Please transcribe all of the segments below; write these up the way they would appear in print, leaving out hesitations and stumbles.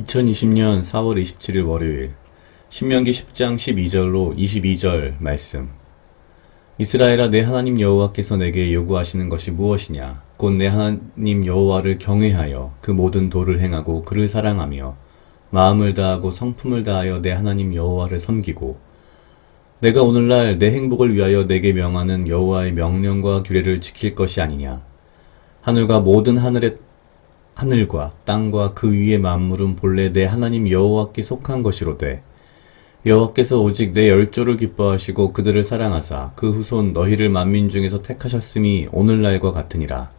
2020년 4월 27일 월요일 신명기 10장 12절로 22절 말씀. 이스라엘아, 내 하나님 여호와께서 내게 요구하시는 것이 무엇이냐? 곧 내 하나님 여호와를 경외하여 그 모든 도를 행하고 그를 사랑하며 마음을 다하고 성품을 다하여 내 하나님 여호와를 섬기고, 내가 오늘날 내 행복을 위하여 내게 명하는 여호와의 명령과 규례를 지킬 것이 아니냐? 하늘과 모든 하늘과 땅과 그 위의 만물은 본래 내 하나님 여호와께 속한 것이로되, 여호와께서 오직 내 열조를 기뻐하시고 그들을 사랑하사 그 후손 너희를 만민 중에서 택하셨음이 오늘날과 같으니라.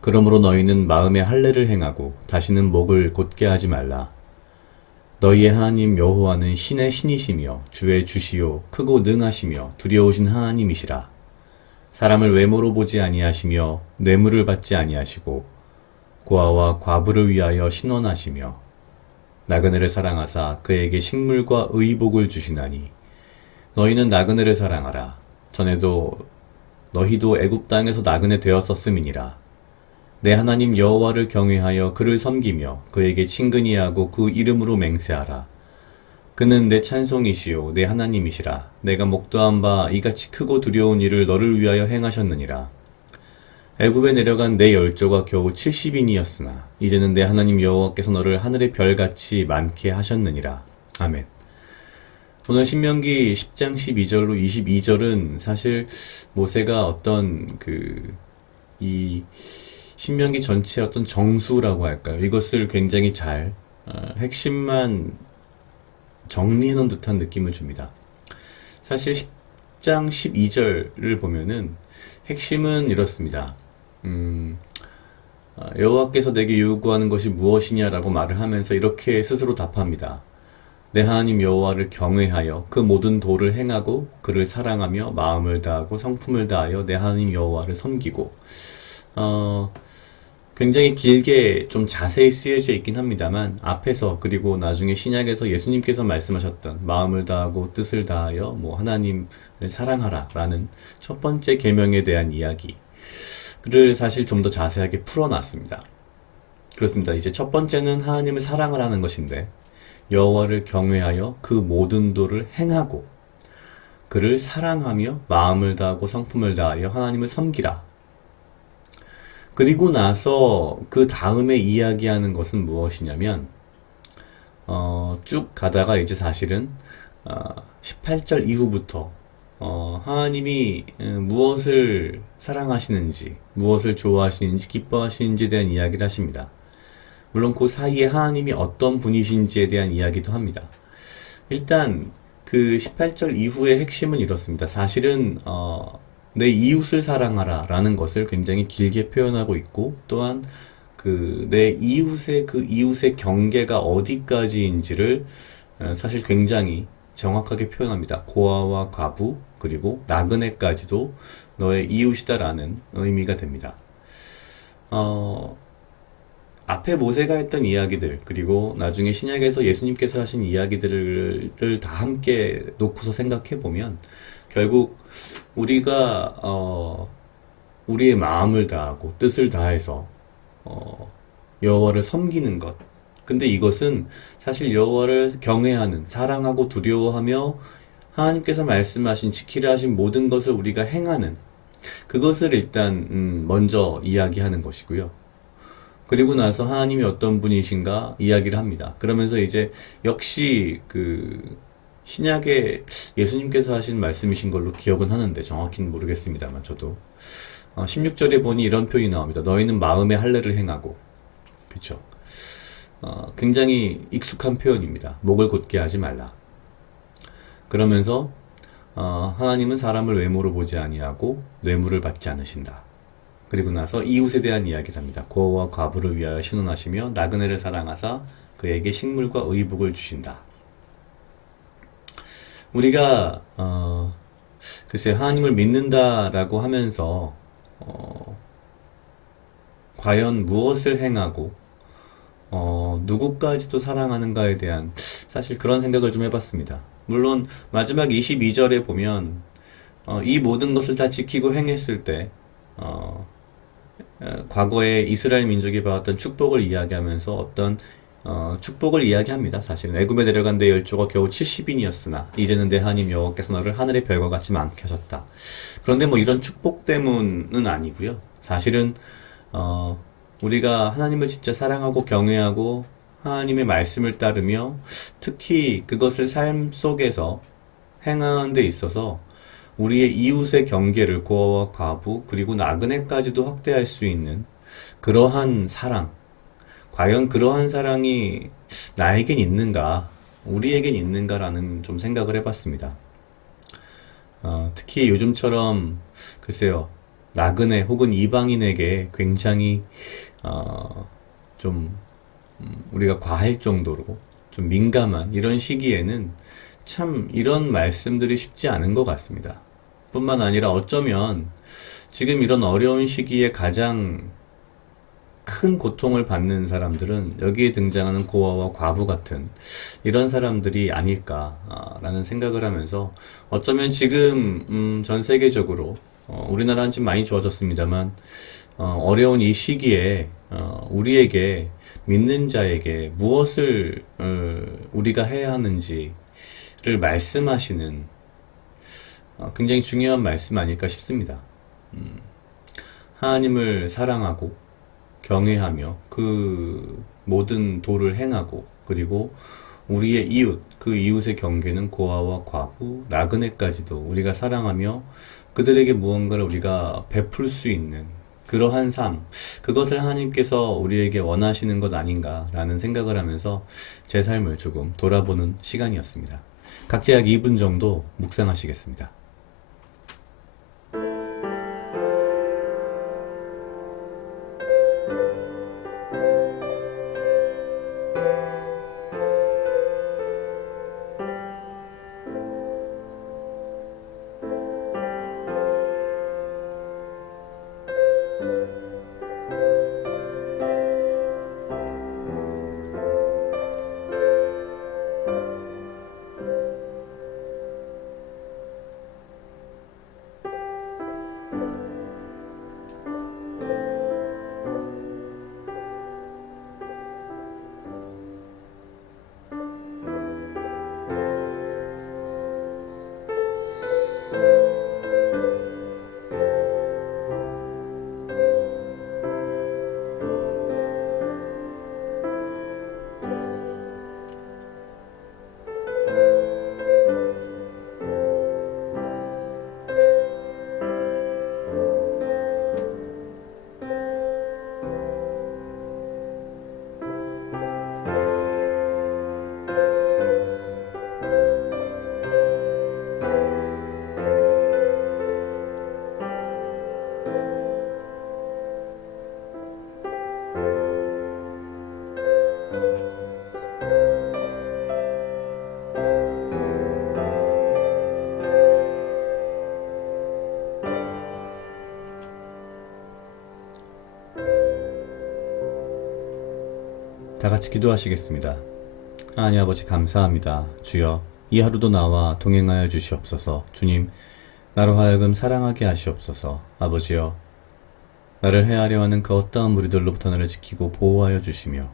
그러므로 너희는 마음에 할례를 행하고 다시는 목을 곧게 하지 말라. 너희의 하나님 여호와는 신의 신이시며 주의 주시요 크고 능하시며 두려우신 하나님이시라. 사람을 외모로 보지 아니하시며 뇌물을 받지 아니하시고 고아와 과부를 위하여 신원하시며 나그네를 사랑하사 그에게 식물과 의복을 주시나니, 너희는 나그네를 사랑하라. 전에도 너희도 애굽 땅에서 나그네 되었었음이니라. 내 하나님 여호와를 경외하여 그를 섬기며 그에게 친근히하고 그 이름으로 맹세하라. 그는 내 찬송이시요 내 하나님이시라. 내가 목도한 바 이같이 크고 두려운 일을 너를 위하여 행하셨느니라. 애굽에 내려간 내 열조가 겨우 70인이었으나 이제는 내 하나님 여호와께서 너를 하늘의 별같이 많게 하셨느니라. 아멘. 오늘 신명기 10장 12절로 22절은 사실 모세가 어떤 이 신명기 전체의 어떤 정수라고 할까요? 이것을 굉장히 잘 핵심만 정리해 놓은 듯한 느낌을 줍니다. 사실 10장 12절을 보면은 핵심은 이렇습니다. 여호와께서 내게 요구하는 것이 무엇이냐라고 말을 하면서 이렇게 스스로 답합니다. 내 하나님 여호와를 경외하여 그 모든 도를 행하고 그를 사랑하며 마음을 다하고 성품을 다하여 내 하나님 여호와를 섬기고. 굉장히 길게 좀 자세히 쓰여져 있긴 합니다만, 앞에서 그리고 나중에 신약에서 예수님께서 말씀하셨던 마음을 다하고 뜻을 다하여 하나님을 사랑하라 라는 첫 번째 계명에 대한 이야기를 사실 좀 더 자세하게 풀어놨습니다. 그렇습니다. 이제 첫 번째는 하나님을 사랑하라는 것인데, 여호와를 경외하여 그 모든 도를 행하고 그를 사랑하며 마음을 다하고 성품을 다하여 하나님을 섬기라. 그리고 나서 그 다음에 이야기하는 것은 무엇이냐면, 쭉 가다가 이제 사실은 18절 이후부터 하나님이 무엇을 사랑하시는지, 무엇을 좋아하시는지, 기뻐하시는지에 대한 이야기를 하십니다. 물론 그 사이에 하나님이 어떤 분이신지에 대한 이야기도 합니다. 일단 그 18절 이후의 핵심은 이렇습니다. 사실은 내 이웃을 사랑하라 라는 것을 굉장히 길게 표현하고 있고, 또한 내 이웃의 경계가 어디까지인지를 사실 굉장히 정확하게 표현합니다. 고아와 과부 그리고 나그네까지도 너의 이웃이다라는 의미가 됩니다. 앞에 모세가 했던 이야기들, 그리고 나중에 신약에서 예수님께서 하신 이야기들을 다 함께 놓고서 생각해 보면, 결국 우리가 우리의 마음을 다하고 뜻을 다해서 여호와를 섬기는 것. 근데 이것은 사실 여호와를 경외하는, 사랑하고 두려워하며 하나님께서 말씀하신, 지키라 하신 모든 것을 우리가 행하는, 그것을 일단 먼저 이야기하는 것이고요. 그리고 나서 하나님이 어떤 분이신가 이야기를 합니다. 그러면서 이제 역시 신약에 예수님께서 하신 말씀이신 걸로 기억은 하는데 정확히는 모르겠습니다만, 저도 16절에 보니 이런 표현이 나옵니다. 너희는 마음의 할례를 행하고. 그쵸? 굉장히 익숙한 표현입니다. 목을 곧게 하지 말라. 그러면서 하나님은 사람을 외모로 보지 아니하고 뇌물을 받지 않으신다. 그리고 나서 이웃에 대한 이야기를 합니다. 고아와 과부를 위하여 신원하시며 나그네를 사랑하사 그에게 식물과 의복을 주신다. 우리가 글쎄 하나님을 믿는다라고 하면서 과연 무엇을 행하고 누구까지도 사랑하는가에 대한 사실 그런 생각을 좀 해봤습니다. 물론 마지막 22절에 보면 이 모든 것을 다 지키고 행했을 때 과거에 이스라엘 민족이 받았던 축복을 이야기하면서 어떤 축복을 이야기합니다. 사실은 애굽에 내려간 내 열조가 겨우 70인이었으나 이제는 내 하나님 여호와께서 너를 하늘의 별과 같이 많게 하셨다. 그런데 뭐 이런 축복 때문은 아니고요. 사실은 우리가 하나님을 진짜 사랑하고 경외하고 하나님의 말씀을 따르며 특히 그것을 삶 속에서 행하는 데 있어서 우리의 이웃의 경계를 고아와 과부 그리고 나그네까지도 확대할 수 있는 그러한 사랑, 과연 그러한 사랑이 나에겐 있는가, 우리에겐 있는가라는 좀 생각을 해봤습니다. 특히 요즘처럼 글쎄요, 나그네 혹은 이방인에게 굉장히 좀 우리가 과할 정도로 좀 민감한 이런 시기에는 참 이런 말씀들이 쉽지 않은 것 같습니다. 뿐만 아니라 어쩌면 지금 이런 어려운 시기에 가장 큰 고통을 받는 사람들은 여기에 등장하는 고아와 과부 같은 이런 사람들이 아닐까라는 생각을 하면서 어쩌면 지금 전 세계적으로 우리나라는 좀 많이 좋아졌습니다만 어려운 이 시기에 우리에게 믿는 자에게 무엇을 우리가 해야 하는지를 말씀하시는 굉장히 중요한 말씀 아닐까 싶습니다. 하나님을 사랑하고 경외하며 그 모든 도를 행하고 그리고 우리의 이웃, 그 이웃의 경계는 고아와 과부, 나그네까지도 우리가 사랑하며 그들에게 무언가를 우리가 베풀 수 있는 그러한 삶, 그것을 하나님께서 우리에게 원하시는 것 아닌가라는 생각을 하면서 제 삶을 조금 돌아보는 시간이었습니다. 각자 약 2분 정도 묵상하시겠습니다. 다 같이 기도하시겠습니다. 하나님 아버지 감사합니다. 주여, 이 하루도 나와 동행하여 주시옵소서. 주님, 나로 하여금 사랑하게 하시옵소서. 아버지여, 나를 해하려 하는 그 어떠한 무리들로부터 나를 지키고 보호하여 주시며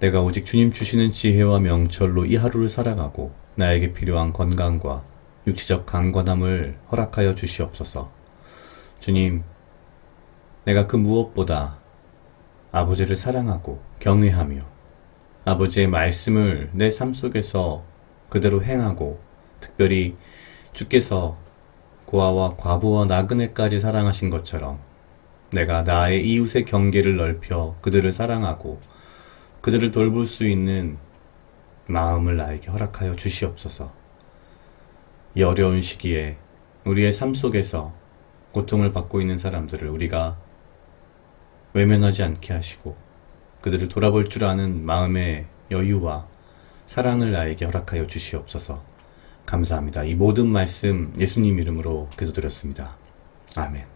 내가 오직 주님 주시는 지혜와 명철로 이 하루를 살아가고 나에게 필요한 건강과 육체적 강건함을 허락하여 주시옵소서. 주님, 내가 그 무엇보다 아버지를 사랑하고 경외하며 아버지의 말씀을 내 삶 속에서 그대로 행하고 특별히 주께서 고아와 과부와 나그네까지 사랑하신 것처럼 내가 나의 이웃의 경계를 넓혀 그들을 사랑하고 그들을 돌볼 수 있는 마음을 나에게 허락하여 주시옵소서. 이 어려운 시기에 우리의 삶 속에서 고통을 받고 있는 사람들을 우리가 외면하지 않게 하시고 그들을 돌아볼 줄 아는 마음의 여유와 사랑을 나에게 허락하여 주시옵소서. 감사합니다. 이 모든 말씀 예수님 이름으로 기도드렸습니다. 아멘.